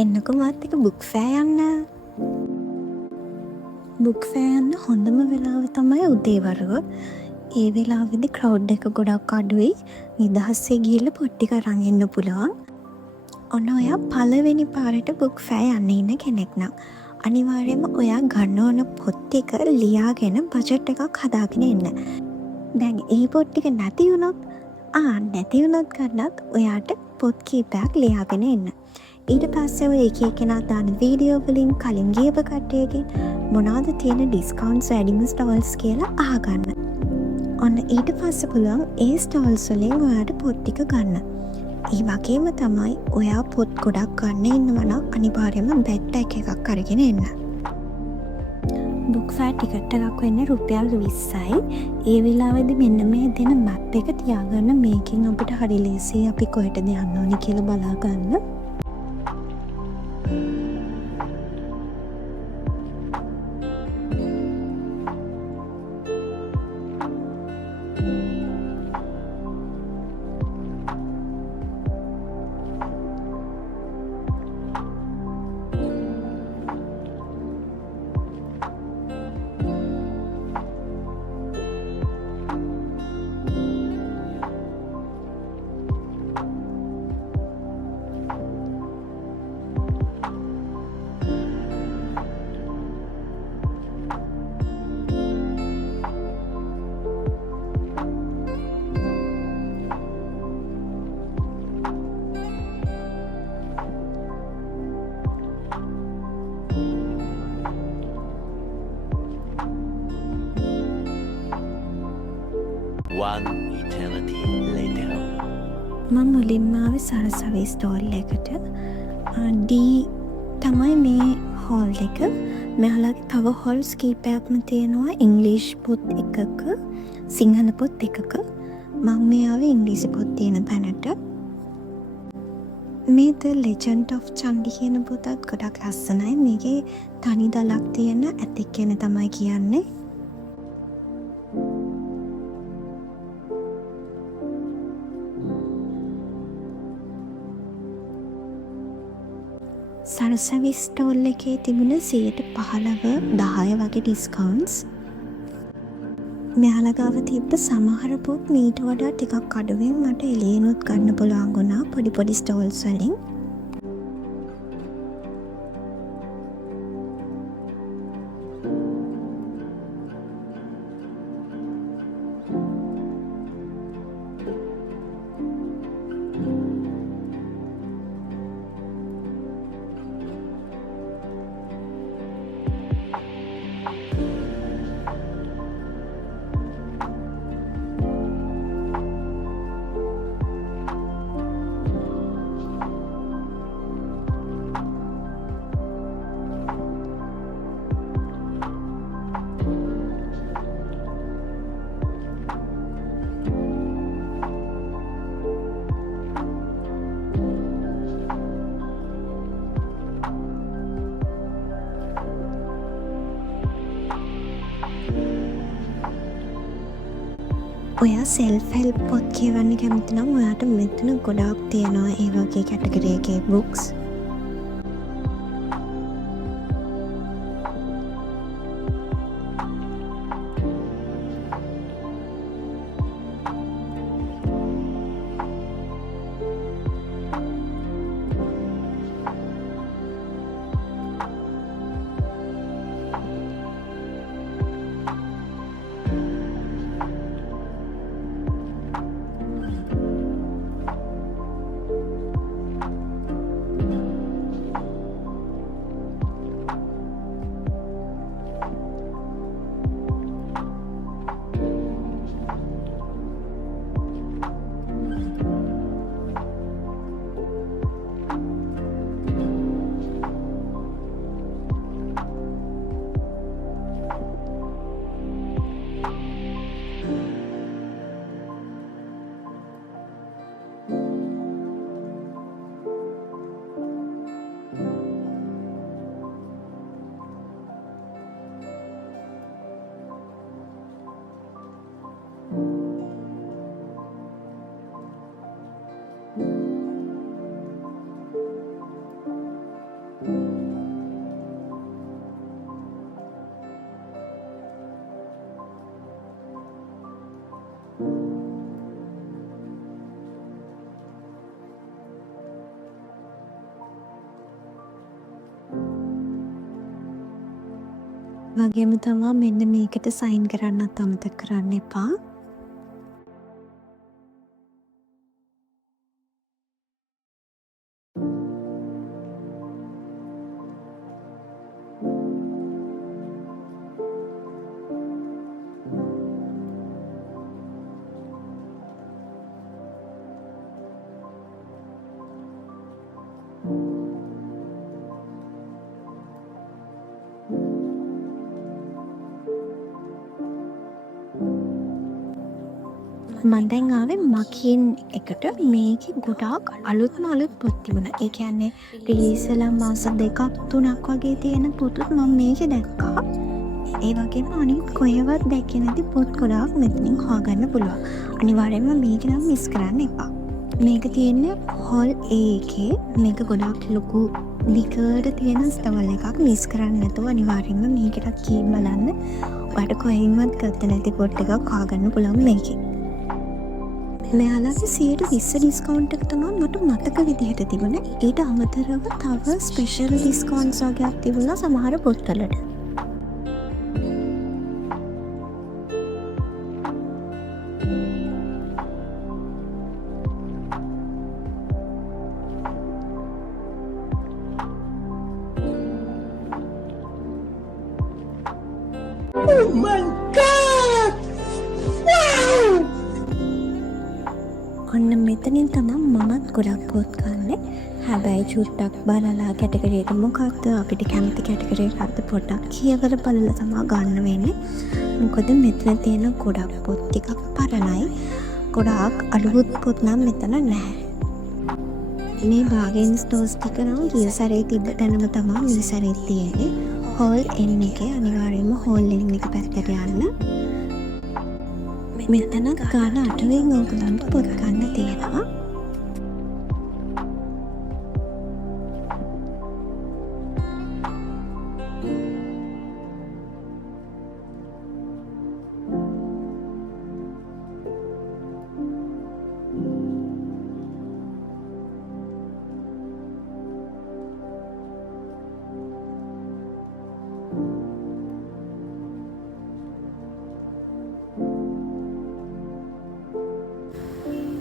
එන්නකො මාත් එක බුක් ෆෑ යන්න. බුක් ෆෑ යන්න හොඳම වෙලාව තමයි උදේවරුව. ඒ වෙලාවෙදි ක්‍රවුඩ් එක ගොඩක් අඩුයි. නිදහසේ ගිහලා පොත් ටික අරන් එන්න පුළුවන්. ඔන්න ඔයා පළවෙනි පාරට බුක් ෆෑ යන්න ඉන්න කෙනෙක් නම් අනිවාර්යයෙන්ම ඔයා ගන්න ඕන පොත් ටික ලියාගෙන බජට් එකක් හදාගෙන එන්න. දැන් ඒ පොත් ටික නැති වුණොත් ගන්නත් ඔයාට පොත් කීපයක් ලියාගෙන එන්න. ඊට පස්සේ ඔය එක එකනා දාන වීඩියෝ වලින් කලින් ගියප කට්ටියකින් මොනවද තියෙන ඩිස්කවුන්ට්ස් වැඩිම ස්ටෝල්ස් කියලා අහගන්න. ඔන්න ඊට පස්සේ පුළුවන් ඒ ස්ටෝල්ස් වලින් ඔයාට පොත් ටික ගන්න. ඒ වගේම තමයි ඔයා පොත් ගොඩක් ගන්න ඉන්නවා නම් අනිවාර්යයෙන්ම බෙට් එකක් අරගෙන එන්න. බුක් ෆෑ ටිකට් එකක් වෙන්නේ රුපියල් 20යි. ඒ වෙලාවේදී මෙන්න මේ දෙන මැප් එක තියාගන්න. මේකෙන් අපිට හරි ලේසියි අපි කොහෙටද යන්න ඕනේ කියලා බලා ගන්න. One eternity later. මම මුලින්ම ආවේ සරසවි ස්ටෝල් එකට. තමයි මේ හෝල් එක. මෙහලගේ තව හෝල්ස් කීපයක්ම තියෙනවා ඉංග්‍රීසි පොත් එකක, සිංහල පොත් එකක. මම මේ ආවේ ඉංග්‍රීසි පොත් තියෙන තැනට. මේ The Legend of Chandi කියන පොතත් ගොඩක් ලස්සනයි. මේකේ තනි දලක් තියෙන ඇතෙක් කියන තමයි කියන්නේ. සරසවි ස්ටෝල් එකේ තිබුණ 15% වගේ ඩිස්කවුන්ට්ස්. මෙයාලා ගාව තිබ්බ සමහර පොත් මීට වඩා ටිකක් අඩුවෙන් මට එළියෙනුත් ගන්න පුළුවන් වුණා පොඩි පොඩි ස්ටෝල්ස් වලින්. ඔයා සෙල්ෆ් හෙල්ප් පොත් කියවන්න කැමති නම් ඔයාට මෙතන ගොඩාක් තියෙනවා ඒ වගේ කැටගරි එකේ බුක්ස්. වගේම තමා මෙන්න මේකට සයින් කරන්නත් අමතක කරන්න එපා. මම දැන් ආවේ මකින් එකට. මේකේ ගොඩාක් අලුත්ම අලුත් පොත් තිබුණා. ඒ කියන්නේ රිලීස් වෙලා මාස 2-3ක් වගේ තියෙන පොතුත් මම මේකේ දැක්කා. ඒ වගේම අනිත් කොහෙවත් දැක්කේ නැති පොත් ගොඩාක් මෙතනින් හොයාගන්න පුළුවන්. අනිවාර්යයෙන්ම මේක නම් මිස් කරන්න එපා. මේක තියෙන්නේ හෝල් A එකේ. මේක ගොඩාක් ලොකු විකට තියෙන ස්ටවල් එකක්. මිස් කරන්න නැතුව අනිවාර්යයෙන්ම මේකටත් කීම් බලන්න. ඔයාලට කොහෙන්වත් ගත්ත නැති පොත් එකක් හොයාගන්න පුළුවන් මේකේ. මෙයාලගේ 120 ඩිස්කවුන්ට් එක තමයි මට මතක විදිහට තිබුණේ. ඊට අමතරව තව ස්පෙෂල් ඩිස්කවුන්ට්ස් වගේක් තිබුණා සමහර පොත්වලට. Oh my God! Wow! ඔන්න මෙතනින් තමයි මමත් ගොඩක් පොත් ගන්නෙ. හැබැයි චුට්ටක් බලලා කැටගරි එක මොකක්ද අපිට කැමති කැටගරි එකක්ද පොඩ්ඩක් කියවලා බලලා තමයි ගන්න වෙන්නේ. මොකද මෙතන තියෙන ගොඩක් පොත් ටිකක් පරණයි. ගොඩාක් අලුත් පොත් නම් මෙතන නැහැ. මේ බාගේන් ස්ටෝර්ස් ටික නම් ගිය සැරේ තිබ්බ තැනම තමයි මේ සැරේ තියෙන්නේ. හෝල් N එකේ අනිවාර්යයෙන්ම හෝල් N එක පැත්තට යන්න. මෙතන ගාන 8වෙන් ඕගලන්ට පොත් ගන්න තියෙනවා.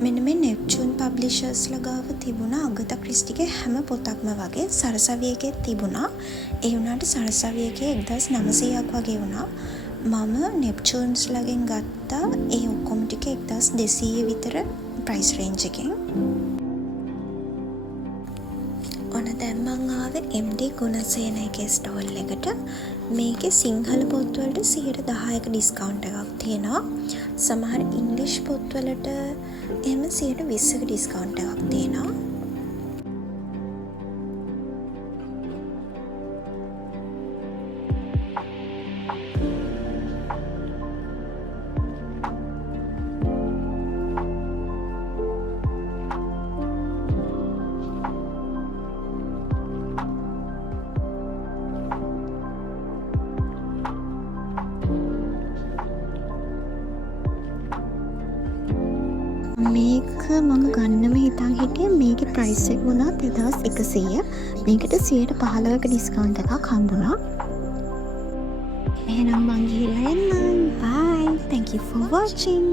මෙන්න මේ නෙප්චූන් පබ්ලිෂර්ස්ලා ගාව තිබුණා අගතා ක්‍රිස්ටිගේ හැම පොතක්ම වගේ සරසවිය එකේ තිබුණා. ඒ වුණාට සරසවිය එකේ 1900ක් වගේ වුණා. මම නෙප්චූන්ස්ලාගෙන් ගත්තා ඒ ඔක්කොම ටික 1200 විතර ප්‍රයිස් රේන්ජ් එකෙන්. ඔන්න දැන් මං ආවේ MD ගුණසේන එකේ ස්ටෝල් එකට. මේකේ සිංහල පොත්වලට 10%ක ඩිස්කවුන්ට් එකක් තියෙනවා. සමහර ඉංග්‍රීසි පොත්වලට එහෙම 20%ක ඩිස්කවුන්ට් එකක් තියෙනවා. මේක මම ගන්නම හිතන් හිටියේ මේකේ ප්‍රයිස් එක වුණා 2100. මේකට 15%ක ඩිස්කවුන්ට් එකක් හම්බුණා. එහෙනම් මං ගිහලා එන්නම්. Bye. Thank you for watching.